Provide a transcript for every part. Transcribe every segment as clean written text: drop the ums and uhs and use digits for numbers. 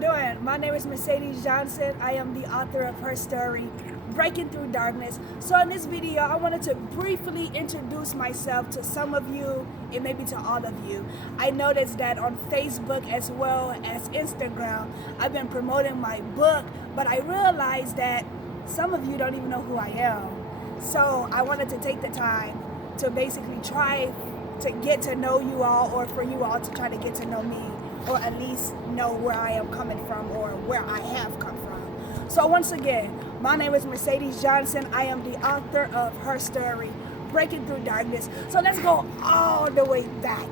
doing? My name is Mercedes Johnson. I am the author of her story, Breaking Through Darkness. So in this video, I wanted to briefly introduce myself to some of you and maybe to all of you. I noticed that on Facebook as well as Instagram, I've been promoting my book, but I realized that some of you don't even know who I am. So I wanted to take the time to basically try to get to know you all, or for you all to try to get to know me, or at least know where I am coming from or where I have come from. So once again, my name is Mercedes Johnson. I am the author of her story, Breaking Through Darkness. So let's go all the way back.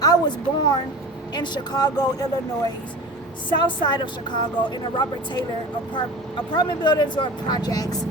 I was born in Chicago, Illinois, south side of Chicago, in a Robert Taylor apartment buildings or projects.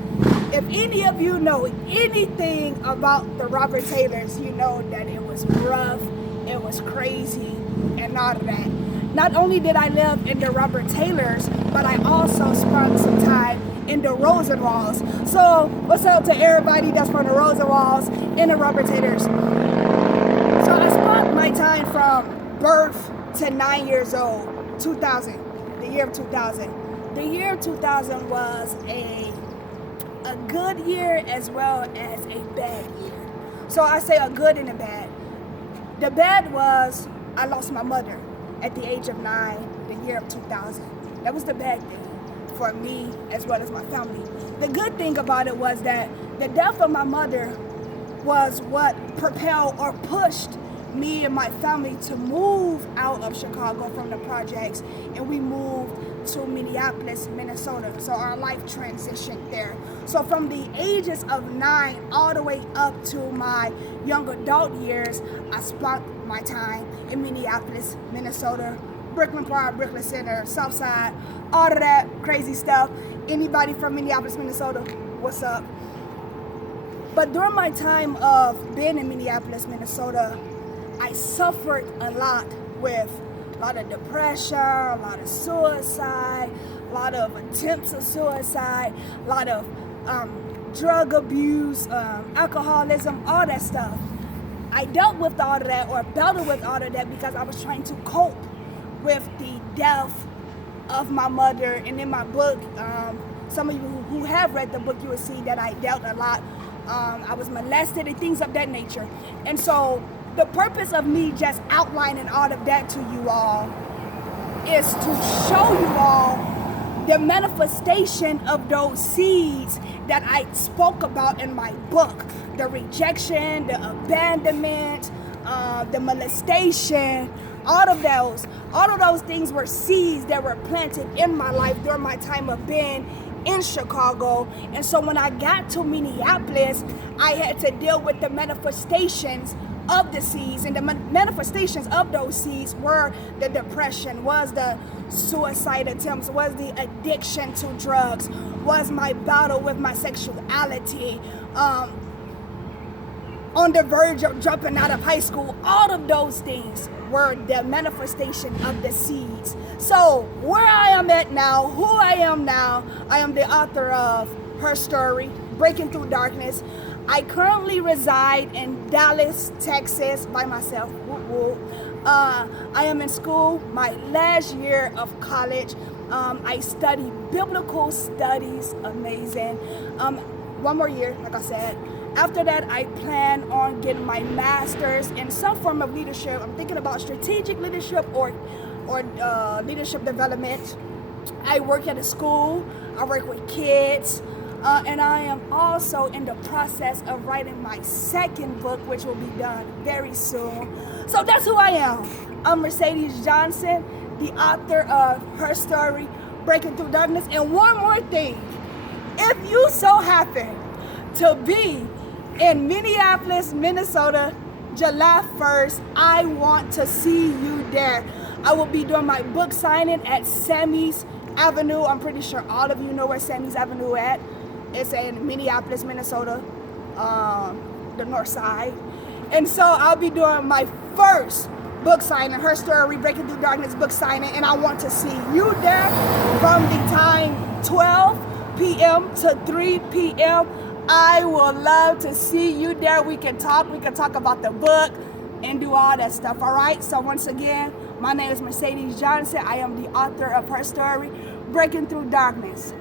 If any of you know anything about the Robert Taylors, you know that it was rough, it was crazy, and all of that. Not only did I live in the Robert Taylors, but I also spent some time in the Rosenwalds. So what's up to everybody that's from the Rosenwalds and the Robert Taylors? So I spent my time from birth to 9 years old, 2000, the year of 2000. The year of 2000 was a good year as well as a bad year. So I say a good and a bad. The bad was I lost my mother at the age of 9, the year of 2000. That was the bad thing for me as well as my family. The good thing about it was that the death of my mother was what propelled or pushed me and my family to move out of Chicago from the projects, and we moved to Minneapolis, Minnesota. So our life transitioned there. So from the ages of 9 all the way up to my young adult years, I spent my time in Minneapolis, Minnesota, Brooklyn Park, Brooklyn Center, Southside, all of that crazy stuff. Anybody from Minneapolis, Minnesota, what's up? But during my time of being in Minneapolis, Minnesota, I suffered a lot with a lot of depression, a lot of suicide, a lot of attempts of suicide, a lot of drug abuse, alcoholism, all that stuff. I dealt with all of that, or battled with all of that, because I was trying to cope with the death of my mother. And in my book, some of you who have read the book, you will see that I dealt a lot. I was molested and things of that nature. And so the purpose of me just outlining all of that to you all is to show you all the manifestation of those seeds that I spoke about in my book. The rejection, the abandonment, the molestation, all of those things were seeds that were planted in my life during my time of being in Chicago. And so when I got to Minneapolis, I had to deal with the manifestations of the seeds, and the manifestations of those seeds were the depression, was the suicide attempts, was the addiction to drugs, was my battle with my sexuality, on the verge of dropping out of high school. All of those things were the manifestation of the seeds. So where I am at now, who I am now, I am the author of her story, Breaking Through Darkness. I currently reside in Dallas, Texas by myself. I am in school, my last year of college. I study biblical studies, amazing. One more year, like I said. After that, I plan on getting my master's in some form of leadership. I'm thinking about strategic leadership or leadership development. I work at a school. I work with kids. And I am also in the process of writing my second book, which will be done very soon. So that's who I am. I'm Mercedes Johnson, the author of her story, Breaking Through Darkness. And one more thing, if you so happen to be in Minneapolis, Minnesota, July 1st, I want to see you there. I will be doing my book signing at Sammy's Avenue. I'm pretty sure all of you know where Sammy's Avenue at. It's in Minneapolis, Minnesota, the north side. And so I'll be doing my first book signing, her story, Breaking Through Darkness book signing, and I want to see you there from the time 12 p.m. to 3 p.m. I would love to see you there. We can talk about the book and do all that stuff, all right? So once again, My name is Mercedes Johnson. I am the author of her story, Breaking Through Darkness.